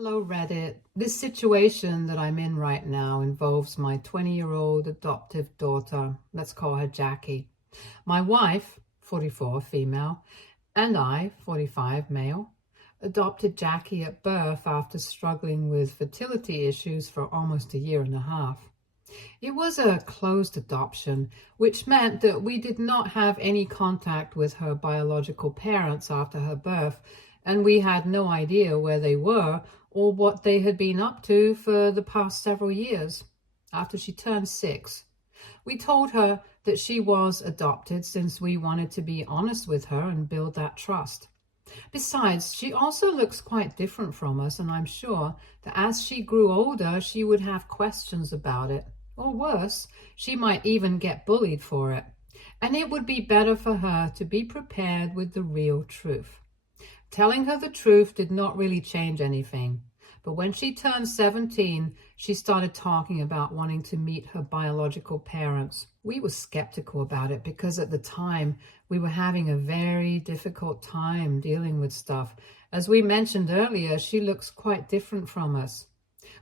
Hello, Reddit. This situation that I'm in right now involves my 20-year-old adoptive daughter. Let's call her Jackie. My wife, 44, female, and I, 45, male, adopted Jackie at birth after struggling with fertility issues for almost a year and a half. It was a closed adoption, which meant that we did not have any contact with her biological parents after her birth, and we had no idea where they were or what they had been up to for the past several years. After she turned 6, we told her that she was adopted since we wanted to be honest with her and build that trust. Besides, she also looks quite different from us, and I'm sure that as she grew older, she would have questions about it. Or worse, she might even get bullied for it. And it would be better for her to be prepared with the real truth. Telling her the truth did not really change anything. But when she turned 17, she started talking about wanting to meet her biological parents. We were skeptical about it because at the time we were having a very difficult time dealing with stuff. As we mentioned earlier, she looks quite different from us.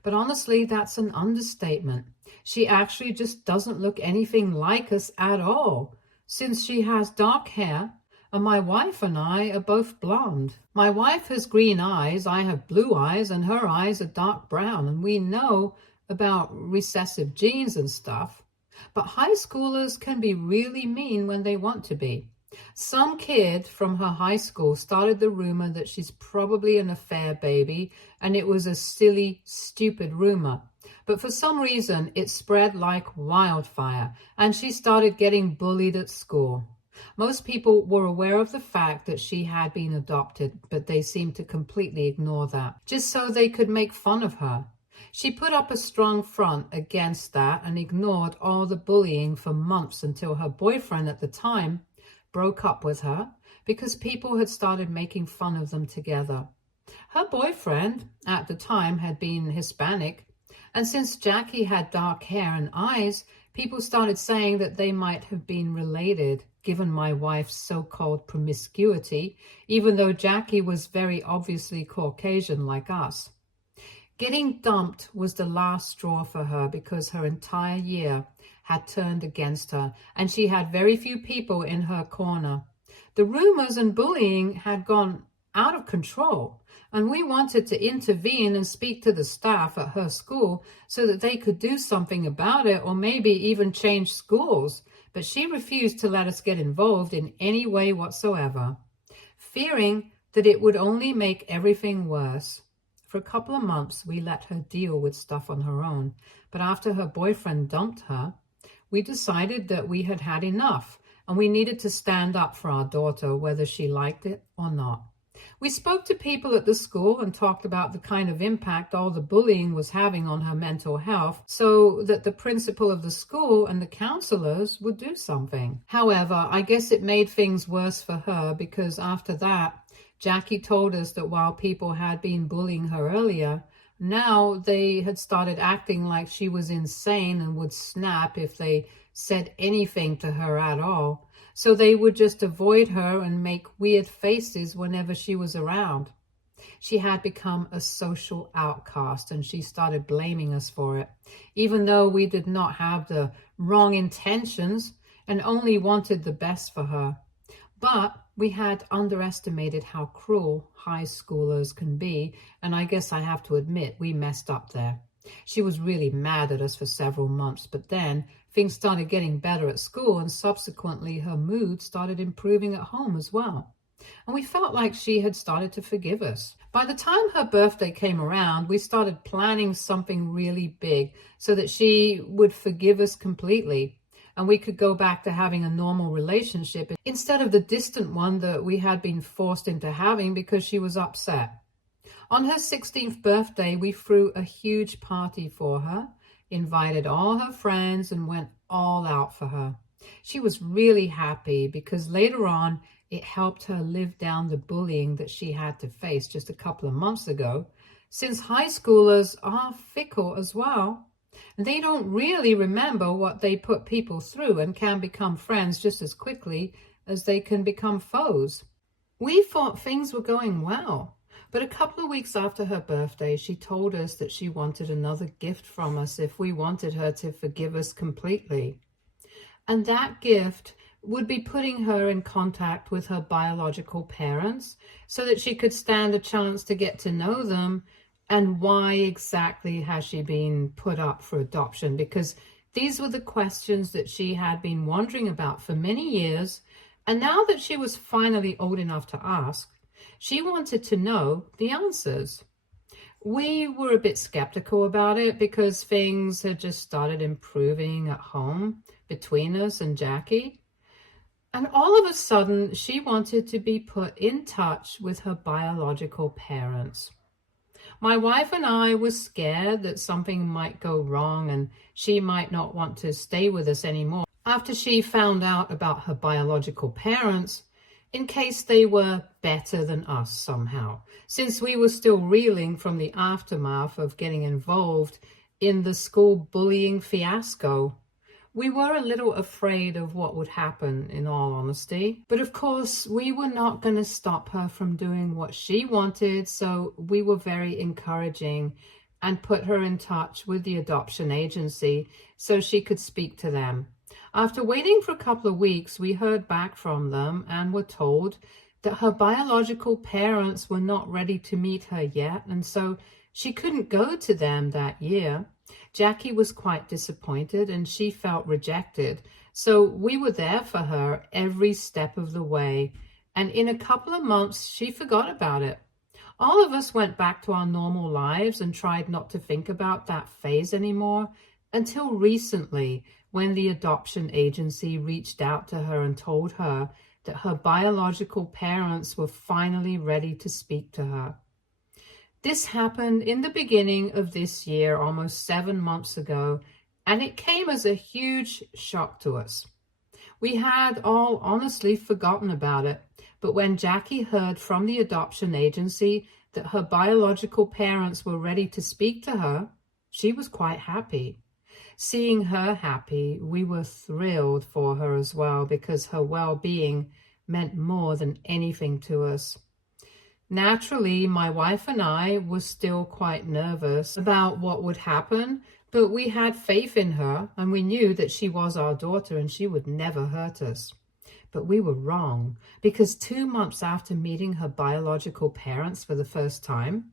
But honestly, that's an understatement. She actually just doesn't look anything like us at all, since she has dark hair, and my wife and I are both blonde. My wife has green eyes, I have blue eyes, and her eyes are dark brown, and we know about recessive genes and stuff. But high schoolers can be really mean when they want to be. Some kid from her high school started the rumor that she's probably an affair baby, and it was a silly, stupid rumor. But for some reason, it spread like wildfire, and she started getting bullied at school. Most people were aware of the fact that she had been adopted, but they seemed to completely ignore that, just so they could make fun of her. She put up a strong front against that and ignored all the bullying for months until her boyfriend at the time broke up with her because people had started making fun of them together. Her boyfriend at the time had been Hispanic, and since Jackie had dark hair and eyes, people started saying that they might have been related, given my wife's so-called promiscuity, even though Jackie was very obviously Caucasian like us. Getting dumped was the last straw for her because her entire year had turned against her, and she had very few people in her corner. The rumors and bullying had gone out of control, and we wanted to intervene and speak to the staff at her school so that they could do something about it or maybe even change schools, but she refused to let us get involved in any way whatsoever, fearing that it would only make everything worse. For a couple of months, we let her deal with stuff on her own, but after her boyfriend dumped her, we decided that we had had enough and we needed to stand up for our daughter, whether she liked it or not. We spoke to people at the school and talked about the kind of impact all the bullying was having on her mental health so that the principal of the school and the counselors would do something. However, I guess it made things worse for her because after that, Jackie told us that while people had been bullying her earlier, now they had started acting like she was insane and would snap if they said anything to her at all. So they would just avoid her and make weird faces whenever she was around. She had become a social outcast and she started blaming us for it, even though we did not have the wrong intentions and only wanted the best for her. But we had underestimated how cruel high schoolers can be, and I guess I have to admit we messed up there. She was really mad at us for several months, but then things started getting better at school, and subsequently her mood started improving at home as well. And we felt like she had started to forgive us. By the time her birthday came around, we started planning something really big so that she would forgive us completely, and we could go back to having a normal relationship instead of the distant one that we had been forced into having because she was upset. On her 16th birthday, we threw a huge party for her, invited all her friends, and went all out for her. She was really happy because later on, it helped her live down the bullying that she had to face just a couple of months ago, since high schoolers are fickle as well. They don't really remember what they put people through and can become friends just as quickly as they can become foes. We thought things were going well, But a couple of weeks after her birthday, she told us that she wanted another gift from us if we wanted her to forgive us completely. And that gift would be putting her in contact with her biological parents so that she could stand a chance to get to know them. And why exactly has she been put up for adoption? Because these were the questions that she had been wondering about for many years. And now that she was finally old enough to ask, she wanted to know the answers. We were a bit skeptical about it because things had just started improving at home between us and Jackie. And all of a sudden, she wanted to be put in touch with her biological parents. My wife and I were scared that something might go wrong and she might not want to stay with us anymore after she found out about her biological parents, in case they were better than us somehow, since we were still reeling from the aftermath of getting involved in the school bullying fiasco. We were a little afraid of what would happen, in all honesty. But of course, we were not going to stop her from doing what she wanted, so we were very encouraging and put her in touch with the adoption agency so she could speak to them. After waiting for a couple of weeks, we heard back from them and were told that her biological parents were not ready to meet her yet, and so she couldn't go to them that year. Jackie was quite disappointed and she felt rejected. So we were there for her every step of the way. And in a couple of months, she forgot about it. All of us went back to our normal lives and tried not to think about that phase anymore until recently, when the adoption agency reached out to her and told her that her biological parents were finally ready to speak to her. This happened in the beginning of this year, almost 7 months ago, and it came as a huge shock to us. We had all honestly forgotten about it, but when Jackie heard from the adoption agency that her biological parents were ready to speak to her, she was quite happy. Seeing her happy, we were thrilled for her as well, because her well-being meant more than anything to us. Naturally, my wife and I were still quite nervous about what would happen, but we had faith in her and we knew that she was our daughter and she would never hurt us. But we were wrong, because 2 months after meeting her biological parents for the first time,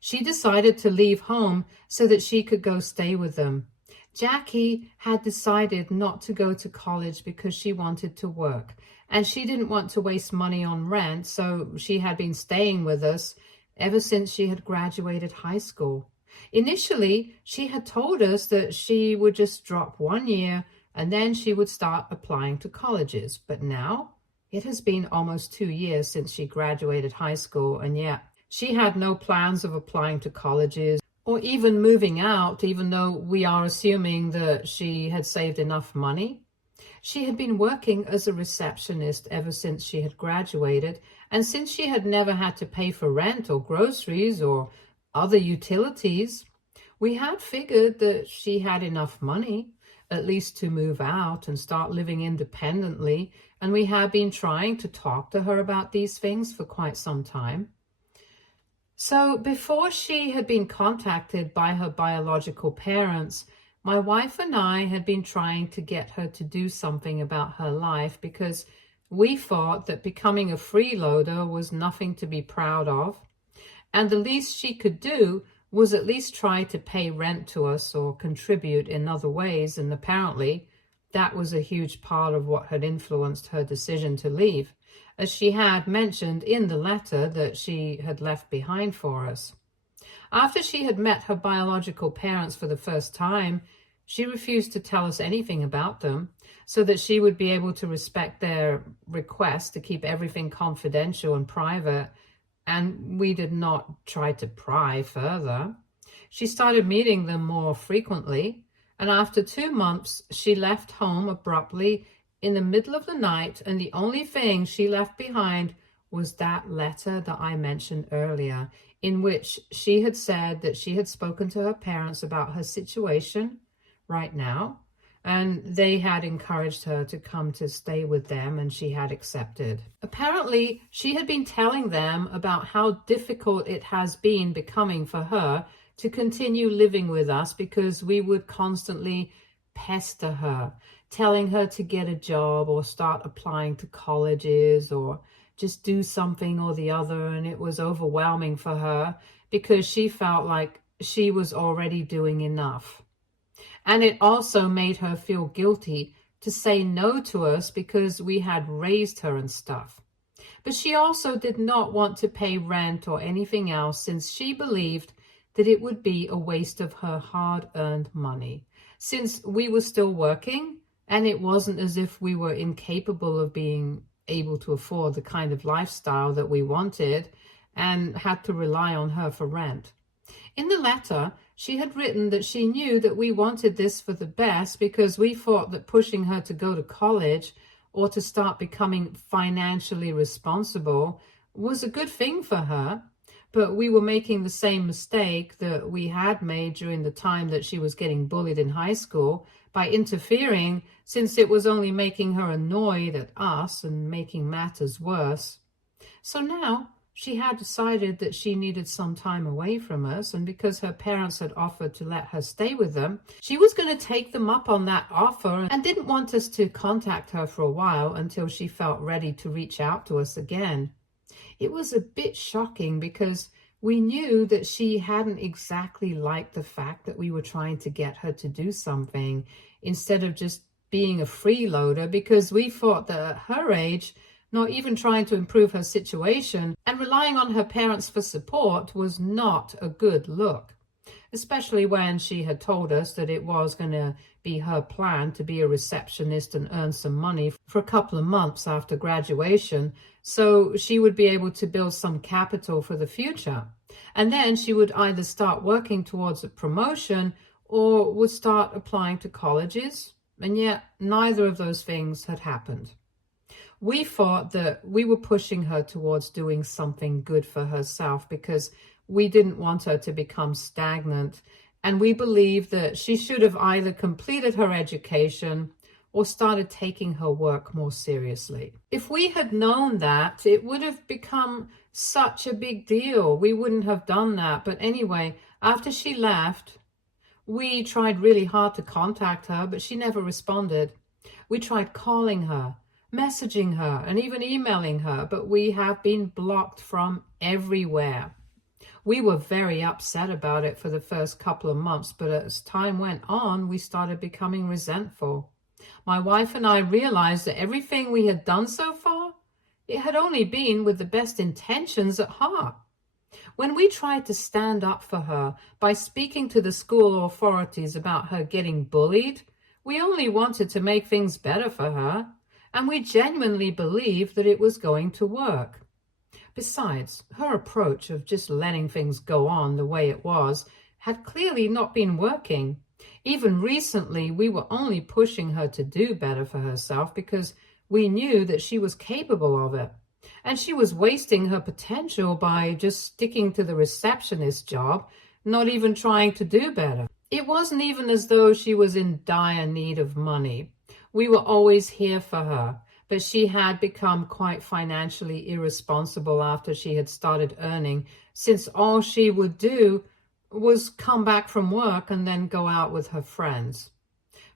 she decided to leave home so that she could go stay with them. Jackie had decided not to go to college because she wanted to work, and she didn't want to waste money on rent, so she had been staying with us ever since she had graduated high school. Initially, she had told us that she would just drop 1 year and then she would start applying to colleges. But now, it has been almost 2 years since she graduated high school, and yet she had no plans of applying to colleges or even moving out, even though we are assuming that she had saved enough money. She had been working as a receptionist ever since she had graduated, and since she had never had to pay for rent or groceries or other utilities, we had figured that she had enough money, at least to move out and start living independently, and we had been trying to talk to her about these things for quite some time. So before she had been contacted by her biological parents, my wife and I had been trying to get her to do something about her life, because we thought that becoming a freeloader was nothing to be proud of, and the least she could do was at least try to pay rent to us or contribute in other ways, and apparently that was a huge part of what had influenced her decision to leave, as she had mentioned in the letter that she had left behind for us. After she had met her biological parents for the first time, she refused to tell us anything about them so that she would be able to respect their request to keep everything confidential and private, and we did not try to pry further. She started meeting them more frequently, and after 2 months, she left home abruptly in the middle of the night, and the only thing she left behind was that letter that I mentioned earlier, in which she had said that she had spoken to her parents about her situation right now, and they had encouraged her to come to stay with them, and she had accepted. Apparently, she had been telling them about how difficult it has been becoming for her to continue living with us because we would constantly pester her, telling her to get a job or start applying to colleges or just do something or the other. And it was overwhelming for her because she felt like she was already doing enough. And it also made her feel guilty to say no to us because we had raised her and stuff. But she also did not want to pay rent or anything else since she believed that it would be a waste of her hard-earned money. Since we were still working, and it wasn't as if we were incapable of being able to afford the kind of lifestyle that we wanted and had to rely on her for rent. In the letter, she had written that she knew that we wanted this for the best because we thought that pushing her to go to college or to start becoming financially responsible was a good thing for her. But we were making the same mistake that we had made during the time that she was getting bullied in high school by interfering, since it was only making her annoyed at us and making matters worse. So now she had decided that she needed some time away from us, and because her parents had offered to let her stay with them, she was going to take them up on that offer and didn't want us to contact her for a while until she felt ready to reach out to us again. It was a bit shocking because we knew that she hadn't exactly liked the fact that we were trying to get her to do something instead of just being a freeloader, because we thought that at her age, not even trying to improve her situation and relying on her parents for support was not a good look, especially when she had told us that it was going to be her plan to be a receptionist and earn some money for a couple of months after graduation, so she would be able to build some capital for the future. And then she would either start working towards a promotion or would start applying to colleges, and yet neither of those things had happened. We thought that we were pushing her towards doing something good for herself because we didn't want her to become stagnant, and we believed that she should have either completed her education or started taking her work more seriously. If we had known that, it would have become such a big deal. We wouldn't have done that. But anyway, after she left, we tried really hard to contact her, but she never responded. We tried calling her, messaging her, and even emailing her, but we have been blocked from everywhere. We were very upset about it for the first couple of months, but as time went on, we started becoming resentful. My wife and I realized that everything we had done so far, it had only been with the best intentions at heart. When we tried to stand up for her by speaking to the school authorities about her getting bullied, we only wanted to make things better for her, and we genuinely believed that it was going to work. Besides, her approach of just letting things go on the way it was had clearly not been working. Even recently, we were only pushing her to do better for herself because we knew that she was capable of it. And she was wasting her potential by just sticking to the receptionist job, not even trying to do better. It wasn't even as though she was in dire need of money. We were always here for her, but she had become quite financially irresponsible after she had started earning, since all she would do was come back from work and then go out with her friends.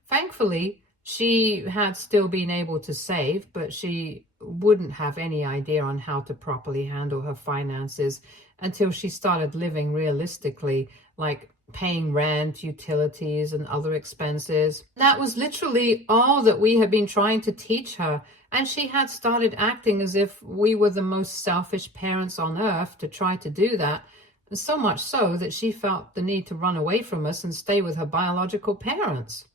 Thankfully, she had still been able to save, but she wouldn't have any idea on how to properly handle her finances until she started living realistically, like paying rent, utilities, and other expenses. That was literally all that we had been trying to teach her, and she had started acting as if we were the most selfish parents on earth to try to do that, so much so that she felt the need to run away from us and stay with her biological parents.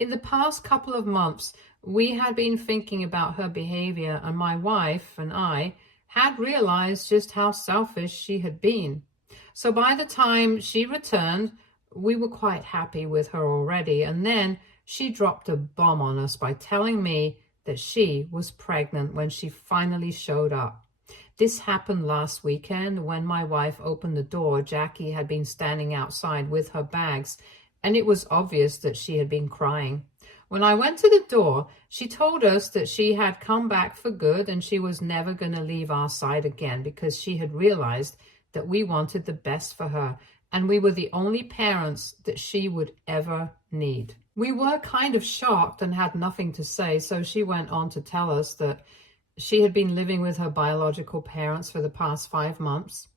In the past couple of months, we had been thinking about her behavior, and my wife and I had realized just how selfish she had been. So by the time she returned, we were quite happy with her already, and then she dropped a bomb on us by telling me that she was pregnant when she finally showed up. This happened last weekend when my wife opened the door. Jackie had been standing outside with her bags, and it was obvious that she had been crying. When I went to the door, she told us that she had come back for good and she was never going to leave our side again because she had realized that we wanted the best for her and we were the only parents that she would ever need. We were kind of shocked and had nothing to say, so she went on to tell us that she had been living with her biological parents for the past 5 months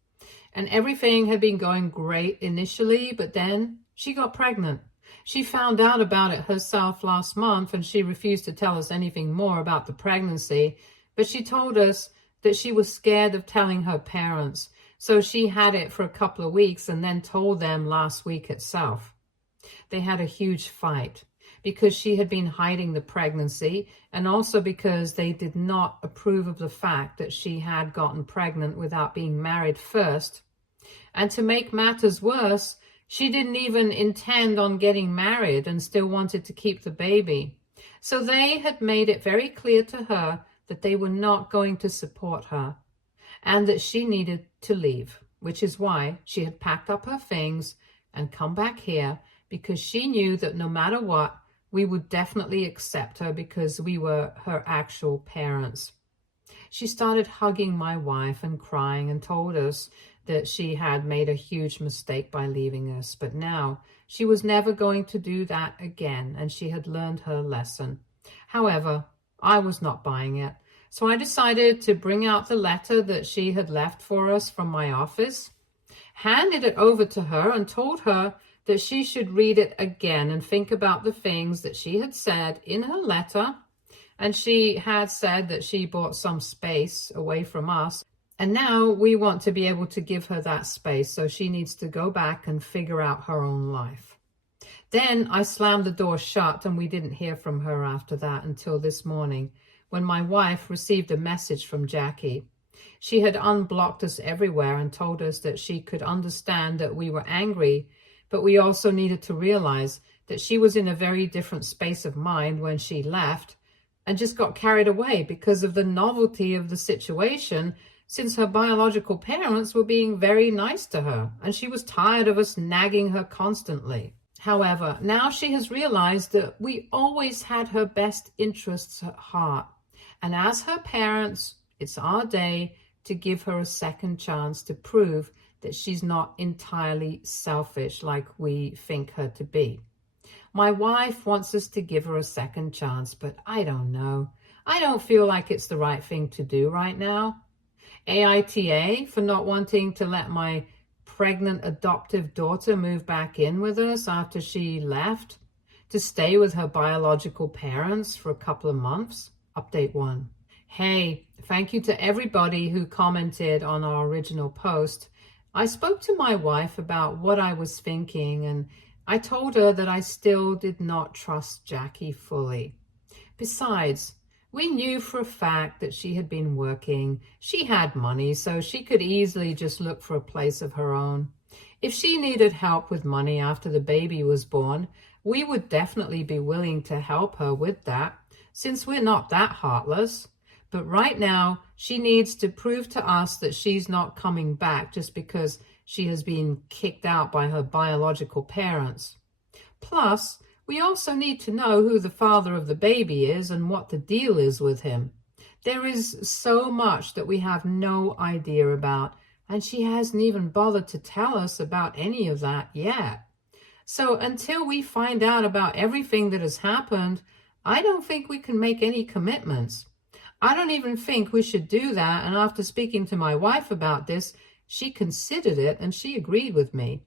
and everything had been going great initially, but then she got pregnant. She found out about it herself last month and she refused to tell us anything more about the pregnancy, but she told us that she was scared of telling her parents. So she had it for a couple of weeks and then told them last week itself. They had a huge fight because she had been hiding the pregnancy and also because they did not approve of the fact that she had gotten pregnant without being married first. And to make matters worse, she didn't even intend on getting married and still wanted to keep the baby. So they had made it very clear to her that they were not going to support her and that she needed to leave, which is why she had packed up her things and come back here because she knew that no matter what, we would definitely accept her because we were her actual parents. She started hugging my wife and crying and told us that she had made a huge mistake by leaving us, but now she was never going to do that again and she had learned her lesson. However, I was not buying it, so I decided to bring out the letter that she had left for us from my office, handed it over to her and told her that she should read it again and think about the things that she had said in her letter. And she had said that she bought some space away from us. And now we want to be able to give her that space, so she needs to go back and figure out her own life. Then I slammed the door shut and we didn't hear from her after that until this morning when my wife received a message from Jackie. She had unblocked us everywhere and told us that she could understand that we were angry, but we also needed to realize that she was in a very different space of mind when she left and just got carried away because of the novelty of the situation, since her biological parents were being very nice to her and she was tired of us nagging her constantly. However, now she has realized that we always had her best interests at heart. And as her parents, it's our day to give her a second chance to prove that she's not entirely selfish like we think her to be. My wife wants us to give her a second chance, but I don't know. I don't feel like it's the right thing to do right now. AITA for not wanting to let my pregnant adoptive daughter move back in with us after she left to stay with her biological parents for a couple of months. Update 1. Hey, thank you to everybody who commented on our original post. I spoke to my wife about what I was thinking and I told her that I still did not trust Jackie fully. Besides, we knew for a fact that she had been working. She had money, so she could easily just look for a place of her own. If she needed help with money after the baby was born, we would definitely be willing to help her with that, since we're not that heartless. But right now, she needs to prove to us that she's not coming back just because she has been kicked out by her biological parents. Plus, we also need to know who the father of the baby is and what the deal is with him. There is so much that we have no idea about, and she hasn't even bothered to tell us about any of that yet. So until we find out about everything that has happened, I don't think we can make any commitments. I don't even think we should do that, and after speaking to my wife about this, she considered it and she agreed with me.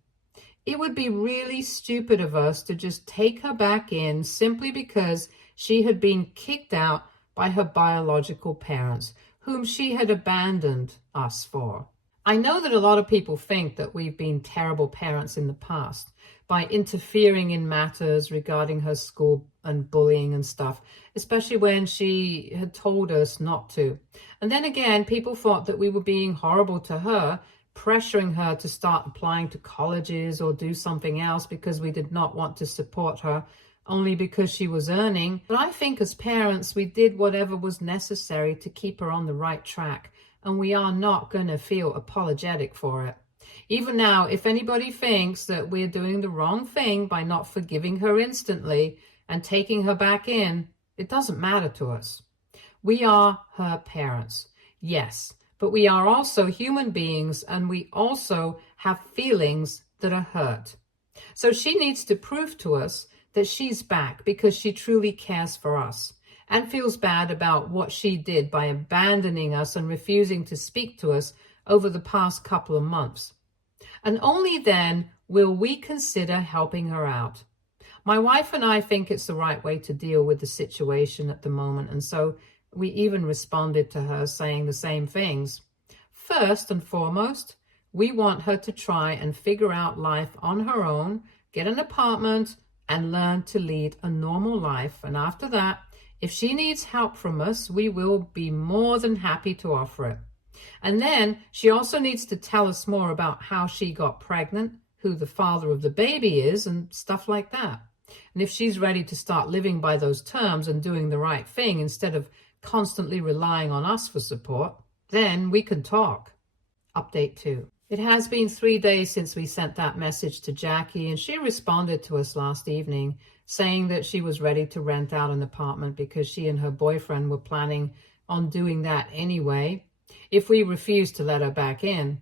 It would be really stupid of us to just take her back in simply because she had been kicked out by her biological parents, whom she had abandoned us for. I know that a lot of people think that we've been terrible parents in the past by interfering in matters regarding her school and bullying and stuff, especially when she had told us not to. And then again, people thought that we were being horrible to her, pressuring her to start applying to colleges or do something else because we did not want to support her only because she was earning. But I think as parents, we did whatever was necessary to keep her on the right track, and we are not going to feel apologetic for it. Even now, if anybody thinks that we're doing the wrong thing by not forgiving her instantly and taking her back in, it doesn't matter to us. We are her parents, yes, but we are also human beings, and we also have feelings that are hurt. So she needs to prove to us that she's back because she truly cares for us and feels bad about what she did by abandoning us and refusing to speak to us over the past couple of months. And only then will we consider helping her out. My wife and I think it's the right way to deal with the situation at the moment, and so we even responded to her saying the same things. First and foremost, we want her to try and figure out life on her own, get an apartment, and learn to lead a normal life. And after that, if she needs help from us, we will be more than happy to offer it. And then she also needs to tell us more about how she got pregnant, who the father of the baby is, and stuff like that. And if she's ready to start living by those terms and doing the right thing instead of constantly relying on us for support, then we can talk. Update 2. It has been 3 days since we sent that message to Jackie, and she responded to us last evening saying that she was ready to rent out an apartment because she and her boyfriend were planning on doing that anyway if we refused to let her back in.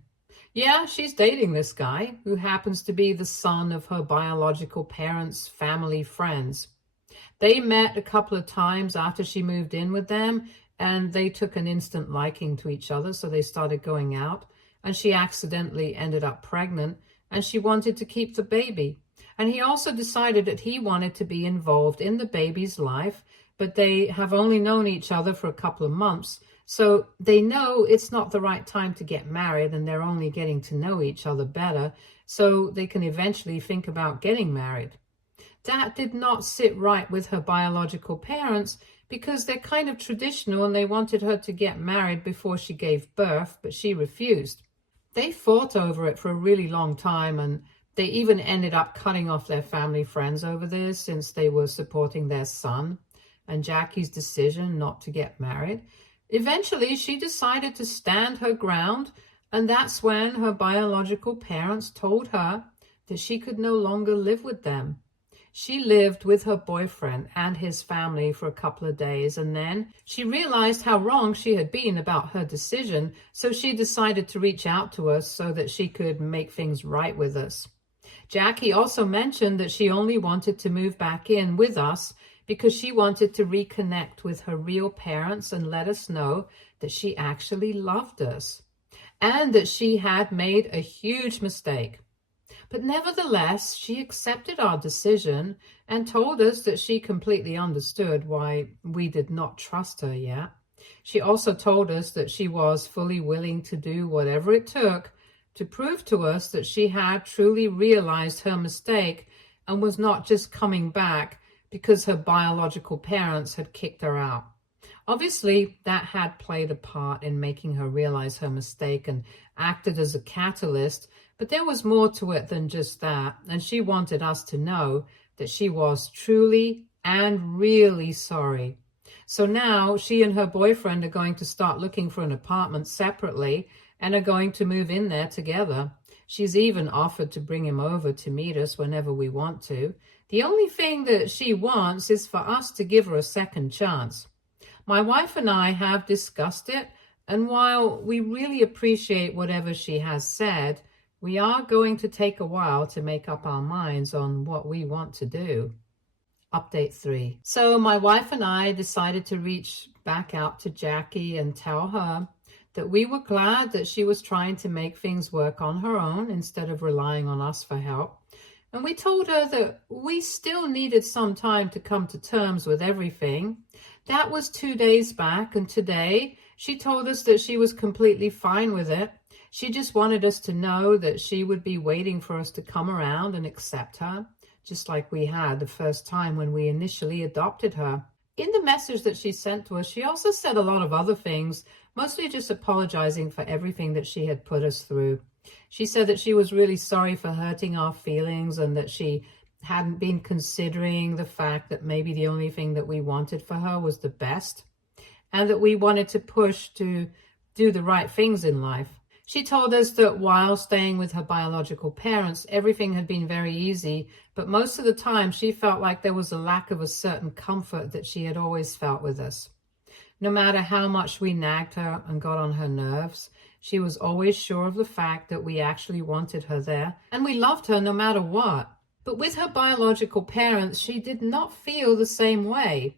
Yeah, she's dating this guy who happens to be the son of her biological parents' family friends. They met a couple of times after she moved in with them, and they took an instant liking to each other, so they started going out, and she accidentally ended up pregnant, and she wanted to keep the baby. And he also decided that he wanted to be involved in the baby's life, but they have only known each other for a couple of months, so they know it's not the right time to get married, and they're only getting to know each other better, so they can eventually think about getting married. That did not sit right with her biological parents because they're kind of traditional and they wanted her to get married before she gave birth, but she refused. They fought over it for a really long time, and they even ended up cutting off their family friends over this since they were supporting their son and Jackie's decision not to get married. Eventually, she decided to stand her ground, and that's when her biological parents told her that she could no longer live with them. She lived with her boyfriend and his family for a couple of days, and then she realized how wrong she had been about her decision, so she decided to reach out to us so that she could make things right with us. Jackie also mentioned that she only wanted to move back in with us because she wanted to reconnect with her real parents and let us know that she actually loved us and that she had made a huge mistake. But nevertheless, she accepted our decision and told us that she completely understood why we did not trust her yet. She also told us that she was fully willing to do whatever it took to prove to us that she had truly realized her mistake and was not just coming back because her biological parents had kicked her out. Obviously, that had played a part in making her realize her mistake and acted as a catalyst, but there was more to it than just that, and she wanted us to know that she was truly and really sorry. So now she and her boyfriend are going to start looking for an apartment separately and are going to move in there together. She's even offered to bring him over to meet us whenever we want to. The only thing that she wants is for us to give her a second chance. My wife and I have discussed it, and while we really appreciate whatever she has said, we are going to take a while to make up our minds on what we want to do. Update 3. So my wife and I decided to reach back out to Jackie and tell her that we were glad that she was trying to make things work on her own instead of relying on us for help. And we told her that we still needed some time to come to terms with everything. That was 2 days back, and today she told us that she was completely fine with it. She just wanted us to know that she would be waiting for us to come around and accept her, just like we had the first time when we initially adopted her. In the message that she sent to us, she also said a lot of other things, mostly just apologizing for everything that she had put us through. She said that she was really sorry for hurting our feelings and that she hadn't been considering the fact that maybe the only thing that we wanted for her was the best, and that we wanted to push to do the right things in life. She told us that while staying with her biological parents, everything had been very easy, but most of the time she felt like there was a lack of a certain comfort that she had always felt with us. No matter how much we nagged her and got on her nerves, she was always sure of the fact that we actually wanted her there, and we loved her no matter what. But with her biological parents, she did not feel the same way.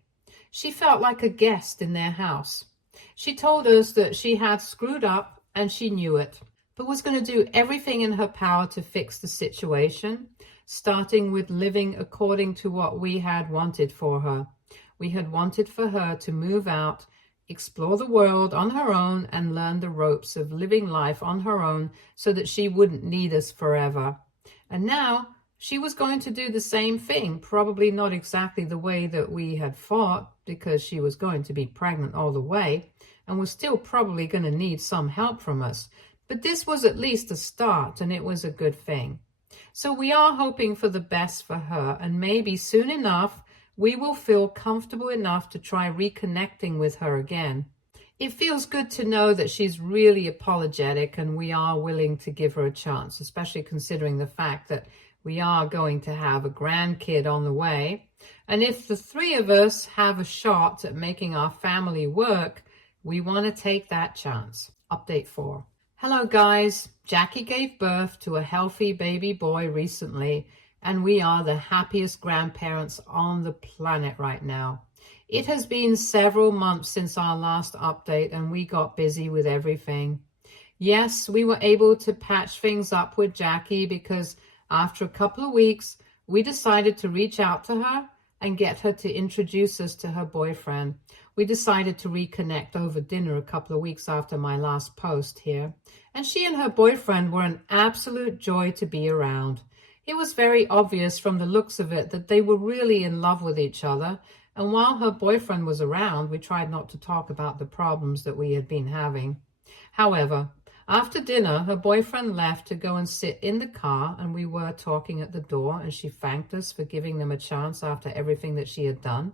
She felt like a guest in their house. She told us that she had screwed up and she knew it, but was going to do everything in her power to fix the situation, starting with living according to what we had wanted for her. We had wanted for her to move out, explore the world on her own, and learn the ropes of living life on her own so that she wouldn't need us forever. And now she was going to do the same thing, probably not exactly the way that we had thought, because she was going to be pregnant all the way and was still probably going to need some help from us. But this was at least a start, and it was a good thing. So we are hoping for the best for her, and maybe soon enough we will feel comfortable enough to try reconnecting with her again. It feels good to know that she's really apologetic and we are willing to give her a chance, especially considering the fact that we are going to have a grandkid on the way. And if the three of us have a shot at making our family work, we want to take that chance. Update 4. Hello guys, Jackie gave birth to a healthy baby boy recently, and we are the happiest grandparents on the planet right now. It has been several months since our last update and we got busy with everything. Yes, we were able to patch things up with Jackie because after a couple of weeks, we decided to reach out to her and get her to introduce us to her boyfriend. We decided to reconnect over dinner a couple of weeks after my last post here, and she and her boyfriend were an absolute joy to be around. It was very obvious from the looks of it that they were really in love with each other, and while her boyfriend was around, we tried not to talk about the problems that we had been having. However, after dinner, her boyfriend left to go and sit in the car, and we were talking at the door, and she thanked us for giving them a chance after everything that she had done.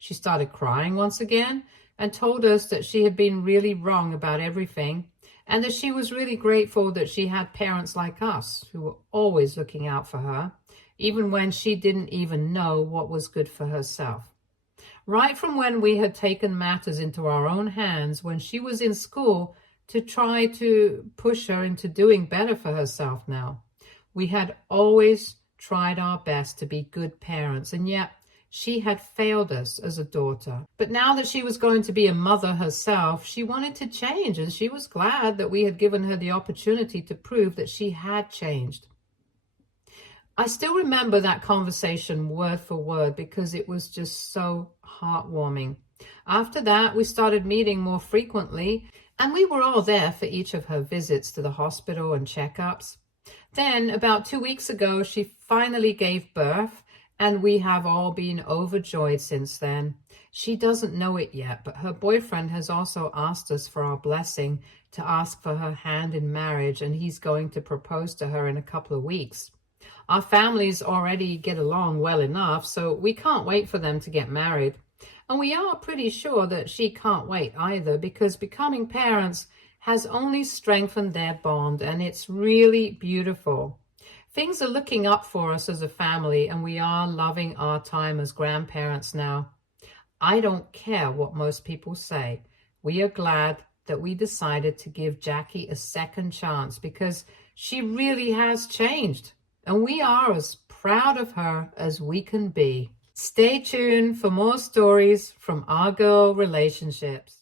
She started crying once again and told us that she had been really wrong about everything and that she was really grateful that she had parents like us who were always looking out for her, even when she didn't even know what was good for herself. Right from when we had taken matters into our own hands when she was in school to try to push her into doing better for herself now. We had always tried our best to be good parents, and yet she had failed us as a daughter. But now that she was going to be a mother herself, she wanted to change, and she was glad that we had given her the opportunity to prove that she had changed. I still remember that conversation word for word because it was just so heartwarming. After that, we started meeting more frequently, and we were all there for each of her visits to the hospital and checkups. Then, about 2 weeks ago, she finally gave birth, and we have all been overjoyed since then. She doesn't know it yet, but her boyfriend has also asked us for our blessing to ask for her hand in marriage, and he's going to propose to her in a couple of weeks. Our families already get along well enough, so we can't wait for them to get married. And we are pretty sure that she can't wait either, because becoming parents has only strengthened their bond, and it's really beautiful. Things are looking up for us as a family, and we are loving our time as grandparents now. I don't care what most people say. We are glad that we decided to give Jackie a second chance because she really has changed, and we are as proud of her as we can be. Stay tuned for more stories from our girl relationships.